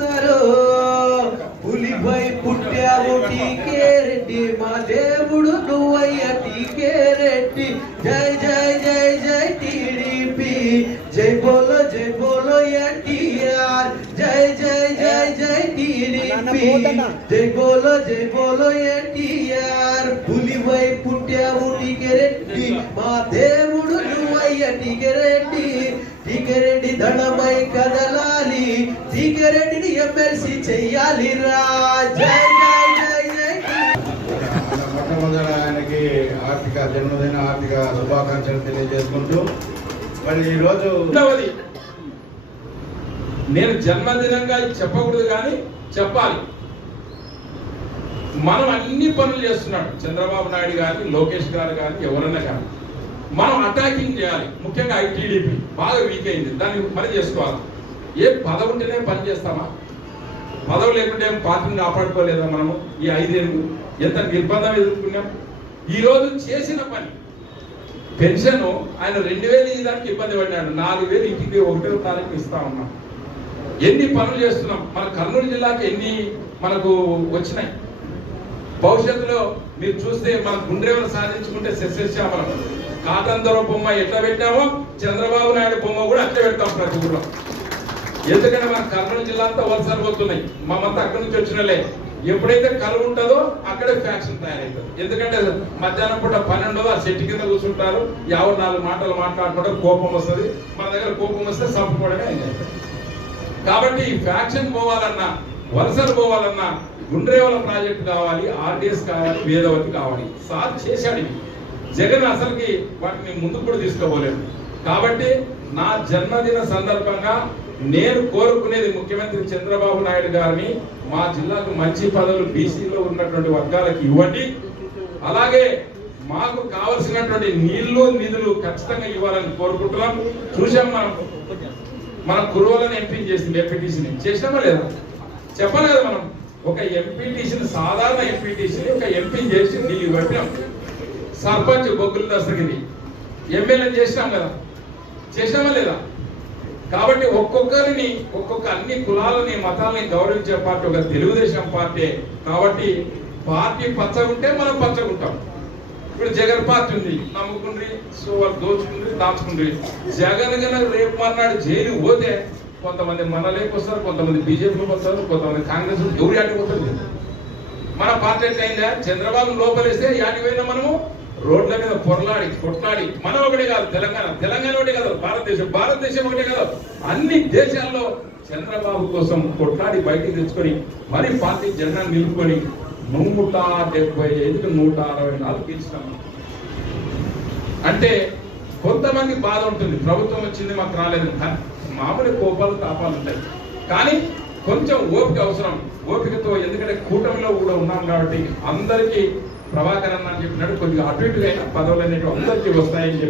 టీకేశ్వరు పులిపై పుట్టావు టీకే రెడ్డి. మా దేవుడు నువ్వయ్యా టీకే రెడ్డి. జై జై జై జై టీడీపీ. జై బోలో జై బోలో ఎన్టీఆర్. జై జై జై జై టీడీపీ. జై బోలో జై బోలో ఎన్టీఆర్. పులిపై పుట్టావు టీకే రెడ్డి. మా దేవుడు నువ్వయ్య టీకెరెడ్డి టీకే రెడ్డి ధనమ ఎమ్మెల్సీ చెయ్యాలి రా. జై జై జై జై. మొట్టమొదట ఆయనకి ఆర్థిక జన్మదిన ఆర్థిక శుభాకాంక్షలు తెలియజేసుకుంటూ మరి ఈరోజు నేను జన్మదినంగా చెప్పకూడదు కానీ చెప్పాలి. మనం అన్ని పనులు చేస్తున్నాడు చంద్రబాబు నాయుడు గాని లోకేష్ గారు కానీ ఎవరన్నా కానీ. మనం అటాకింగ్ చేయాలి. ముఖ్యంగా ఐటీడీపీ. బాగా వీక్ అయింది. దాన్ని పని చేసుకోవాలి. ఏ పదవి ఉంటేనే పని చేస్తామా? పదవి లేకుంటే పార్టీని కాపాడుకోలేదా మనము? ఈ ఐదేళ్ళు ఎంత నిర్బంధం ఎదుర్కొన్నాం? ఈ రోజు చేసిన పని పెన్షన్ ఆయన రెండు వేలు ఇవ్వడానికి ఇబ్బంది పడినాడు నాలుగు వేలు ఇంటికి ఒకటో తారీఖు ఇస్తా ఉన్నాం. ఎన్ని పనులు చేస్తున్నాం? మన కర్నూలు జిల్లాకి ఎన్ని మనకు వచ్చినాయి? భవిష్యత్తులో మీరు చూస్తే మన గుండ్రేవలు సాధించుకుంటే శస్యశ్యామలం. కాటన్ బొమ్మ ఎట్లా పెట్టామో? చంద్రబాబు నాయుడు బొమ్మ కూడా అట్లా పెడతాం ప్రతి ఊళ్ళో ఎందుకంటే మన కర్నూలు జిల్లా అంతా వలసలు పోతున్నాయి. మమ్మంతా అక్కడి నుంచి వచ్చినలే ఎప్పుడైతే కరువు ఉంటుందో అక్కడే ఫ్యాక్షన్ తయారవుతుంది ఎందుకంటే మధ్యాహ్నం పూట పన్నెండో ఆ చెట్టు కింద కూర్చుంటారు. ఎవరు నాలుగు మాటలు మాట్లాడుకోవడం కోపం వస్తుంది. మన దగ్గర కోపం వస్తే చంపుకోవడమే కాబట్టి ఈ ఫ్యాక్షన్ పోవాలన్నా వలసలు పోవాలన్నా గుండ్రేవల ప్రాజెక్ట్ కావాలి ఆర్డిఎస్ కావాలి వేదవతి కావాలి. సార్ చేశాడు జగన్ అసలుకి వాటిని ముందుకు కూడా తీసుకోపోలేదు. కాబట్టి నా జన్మదిన సందర్భంగా నేను కోరుకునేది ముఖ్యమంత్రి చంద్రబాబు నాయుడు గారిని మా జిల్లాకు మంచి పదవులు బీసీలో ఉన్నటువంటి వర్గాలకు ఇవ్వండి. అలాగే మాకు కావలసినటువంటి నీళ్ళు నిధులు ఖచ్చితంగా ఇవ్వాలని కోరుకుంటున్నాం. చూసాం మనం. మన కురువలను ఎంపీ చేసింది ఎంపీటీసీని. చేసినామా లేదా? చెప్పలేదు మనం. ఒక ఎంపీటీసీని సాధారణ ఎంపీటీసీని ఒక ఎంపీ చేసి నీళ్ళు పెట్టాం సర్పంచ్ బొగ్గుల దస్తగిరి ఎమ్మెల్యే చేసినాం కదా. చేసినామా లేదా? కాబట్టి ఒక్కొక్కరిని ఒక్కొక్క అన్ని కులాలని మతాలని గౌరవించే పార్టీ ఒక తెలుగుదేశం పార్టీ. కాబట్టి పార్టీ పచ్చగుంటే మనం పచ్చగుంటాం ఇప్పుడు జగన్ పార్టీ ఉంది. నమ్ముకుండ్రి సో వాళ్ళు దోచుకుండ్రి దాచుకుండ్రి. జగన్ గనక రేపు మర్నాడు జైలు పోతే కొంతమంది మనలోకి వస్తారు కొంతమంది బీజేపీలోకి వస్తారు కొంతమంది కాంగ్రెస్ ఎవరు యాడికి పోతారు? మన పార్టీ ఎట్లయిందా? చంద్రబాబు లోపలేస్తే యాడికి పోయినా మనము? రోడ్ల మీద పొరలాడి కొట్లాడి మనం ఒకటే కాదు తెలంగాణ. తెలంగాణ ఒకటే కాదు భారతదేశం. భారతదేశం ఒకటే కాదు. అన్ని దేశాల్లో చంద్రబాబు కోసం కొట్లాడి బయటికి తెచ్చుకొని మరి పార్టీ జెండా నిలుపుకొని నూట డెబ్బై ఐదుకు నూట అరవై నాలుగు గెలిచినాం. అంటే కొంతమంది బాధ ఉంటుంది. ప్రభుత్వం వచ్చింది మాకు రాలేదు. కానీ మామూలు కోపాలు తాపాలు ఉంటాయి. కానీ కొంచెం ఓపిక అవసరం. ఓపికతో ఎందుకంటే కూటమిలో కూడా ఉన్నాం కాబట్టి అందరికీ ప్రభాకర్ అన్న అని చెప్పినట్టు కొద్దిగా అటు ఇటుగా అయినా పదవులు అనేవి అందరికీ వస్తాయని చెప్పి